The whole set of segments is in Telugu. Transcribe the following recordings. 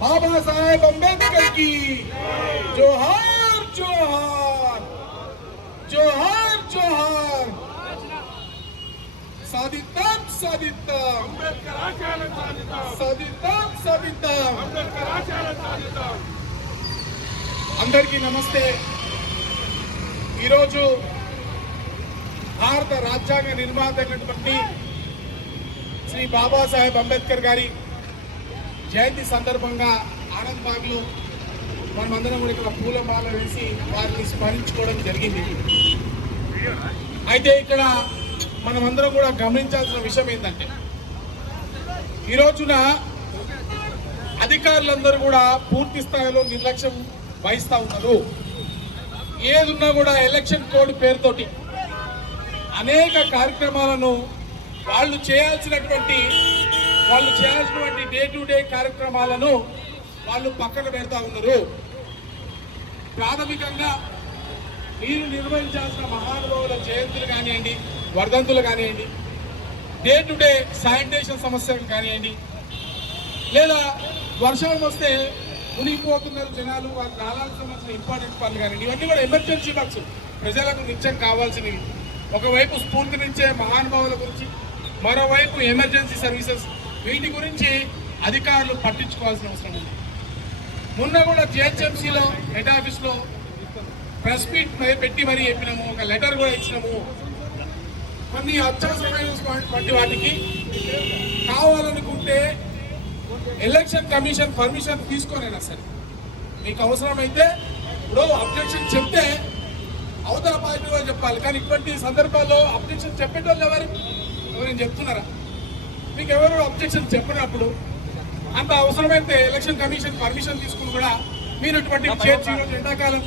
बाबा साहेब अम्बेडकर की जोहार जोहार जोहार जोहार साधितां साधितां अंबेडकर आचार्य साधितां साधितां अंबेडकर आचार्य साधितां అందరికీ నమస్తే। ఈరోజు భారత రాజ్యాంగ నిర్మాత అయినటువంటి శ్రీ బాబాసాహెబ్ అంబేద్కర్ గారి జయంతి సందర్భంగా ఆనందబాగ్లో మనమందరం కూడా ఇక్కడ పూలమాల వేసి వారిని స్మరించుకోవడం జరిగింది। అయితే ఇక్కడ మనమందరం కూడా గమనించాల్సిన విషయం ఏంటంటే ఈ రోజున అధికారులందరూ కూడా పూర్తి స్థాయిలో నిర్లక్ష్యం వహిస్తూ ఉన్నారు। ఏదున్నా కూడా ఎలక్షన్ కోడ్ పేరుతోటి అనేక కార్యక్రమాలను వాళ్ళు చేయాల్సినటువంటి డే టు డే కార్యక్రమాలను వాళ్ళు పక్కన పెడతా ఉన్నారు। ప్రాథమికంగా మీరు నిర్వహించాల్సిన మహానుభావుల జయంతులు కానివ్వండి, వర్ధంతులు కానివ్వండి, డే టు డే శానిటేషన్ సమస్యలు కానివ్వండి, లేదా వర్షం వస్తే మునిగిపోతున్నారు జనాలు, వాళ్ళ కాలాలకు సంబంధించిన ఇంపార్టెంట్ పనులు కానివ్వండి, ఇవన్నీ కూడా ఎమర్జెన్సీ వర్క్స్ ప్రజలకు నిత్యం కావాల్సినవి। ఒకవైపు స్ఫూర్తినిచ్చే మహానుభావుల గురించి, మరోవైపు ఎమర్జెన్సీ సర్వీసెస్, వీటి గురించి అధికారులు పట్టించుకోవాల్సిన అవసరం ఉంది। మొన్న కూడా జిహెచ్ఎంసీలో హెడ్ ఆఫీస్లో ప్రెస్ మీట్ పెట్టి మరీ చెప్పినాము, ఒక లెటర్ కూడా ఇచ్చినాము। కొన్ని అత్యవసరమైనటువంటి వాటికి కావాలనుకుంటే ఎలక్షన్ కమిషన్ పర్మిషన్ తీసుకోనైనా సరే మీకు అవసరమైతే ఇప్పుడు అబ్జెక్షన్ చెప్తే అవతల పార్టీ వాళ్ళు చెప్పాలి, కానీ ఇటువంటి సందర్భాల్లో అబ్జెక్షన్ చెప్పేటోళ్ళు ఎవరైనా చెప్తున్నారా? మీకు ఎవరు అబ్జెక్షన్ చెప్పినప్పుడు అంత అవసరమైతే ఎలక్షన్ కమిషన్ పర్మిషన్ తీసుకుని కూడా మీరు ఇటువంటి చేర్చి ఎండాకాలం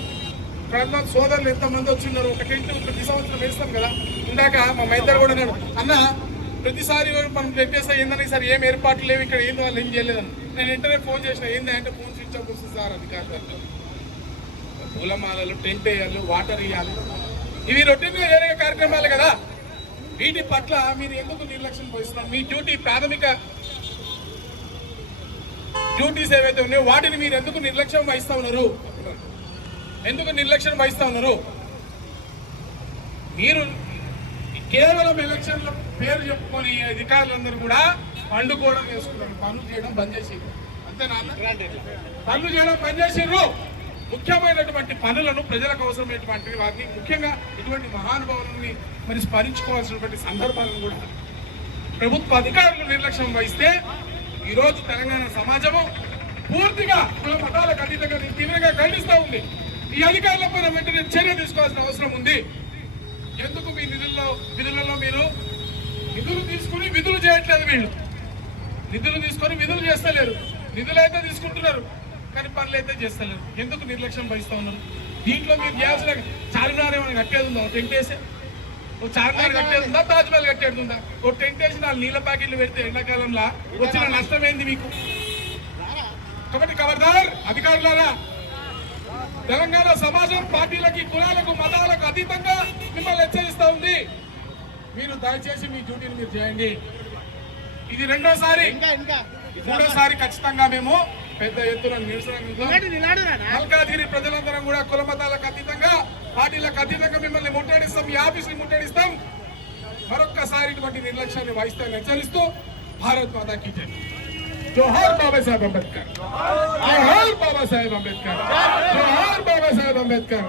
సోదరులు ఎంతమంది వచ్చిన్నారు, ఒక టెంట్ ప్రతి సంవత్సరం వేస్తాం కదా। ఇందాక మా మైద్దరు కూడా అన్న ప్రతిసారి మనం పెట్టేస్తా ఏందని సార్ ఏం ఏర్పాట్లు లేవు ఇక్కడ, ఏంది వాళ్ళు ఏం చేయలేదని నేను వెంటనే ఫోన్ చేసిన, ఏంది అంటే ఫోన్ స్విచ్ ఆఫ్ వస్తుంది సార్ అధికారులు, పూలమాలలు, టెంట్ వేయాలి, వాటర్ ఇవ్వాలి, ఇవి రొటీన్గా వేరే కార్యక్రమాలు కదా, వీటి పట్ల మీరు ఎందుకు నిర్లక్ష్యం వహిస్తున్నారు? మీ ప్రాథమిక డ్యూటీస్ ఏవైతే ఉన్నాయో వాటిని మీరు ఎందుకు నిర్లక్ష్యం వహిస్తా ఉన్నారు? మీరు కేవలం ఎలక్షన్ల పేరు చెప్పుకొని అధికారులందరూ కూడా పండుకోవడం వేసుకున్నారు, పనులు చేయడం బంద్ చేసారు, అంతేనా? పనులు చేయడం బంద్ చేసారు। ముఖ్యమైనటువంటి పనులను ప్రజలకు అవసరమైనటువంటి వాటిని, ముఖ్యంగా ఇటువంటి మహానుభావులని మరి స్మరించుకోవాల్సినటువంటి సందర్భాలను కూడా ప్రభుత్వ అధికారులు నిర్లక్ష్యం వహిస్తే ఈరోజు తెలంగాణ సమాజము పూర్తిగా కుల మతాలకు అతీతంగా తీవ్రంగా ఖండిస్తూ ఉంది। ఈ అధికారులపై వెంటనే చర్య తీసుకోవాల్సిన అవసరం ఉంది। ఎందుకు మీ విధులలో మీరు నిధులు తీసుకుని విధులు చేయట్లేదు, వీళ్ళు నిధులు తీసుకొని విధులు చేస్తలేరు, నిధులు అయితే తీసుకుంటున్నారు కానీ పనులు అయితే చేస్తలేరు, ఎందుకు నిర్లక్ష్యం వహిస్తూ ఉన్నారు? దీంట్లో మీరు చేయాల్సిన చార్మినార్ ఏమైనా కట్టేది ఉందా? టెంట్ వేసే ఓ చార్మినార్ కట్టేది ఉందా? తాజ్మహల్ కట్టేది ఉందా? ఓ టెంట్ వేసి 4 నీళ్ళ ప్యాకెట్లు పెడితే ఎండాకాలంలో వచ్చిన నష్టం ఏంది మీకు? కాబట్టి ఖబర్దార్ అధికారులారా, తెలంగాణ సమాజం పార్టీలకి, కులాలకు, మతాలకు అతీతంగా మిమ్మల్ని హెచ్చరిస్తూ ఉంది, మీరు దయచేసి మీ డ్యూటీని మీరు చేయండి। ఇది రెండోసారి ఖచ్చితంగా మేము పెద్ద ఎత్తున నిరసన మల్కాజిగిరి ప్రజలందరం కూడా కుల మతాలకు అతీతంగా, పార్టీలకు అతీతంగా మిమ్మల్ని ముట్టడిస్తాం, ఈ ఆఫీసుని ముట్టడిస్తాం। మరొక్కసారి ఇటువంటి నిర్లక్ష్యాన్ని వహిస్తామని హెచ్చరిస్తూ భారత్ మాతా కీ జై। जोहार बाबा साहेब अम्बेडकर, जोहार बाबा साहेब अम्बेडकर, जोहार बाबा साहेब अम्बेडकर।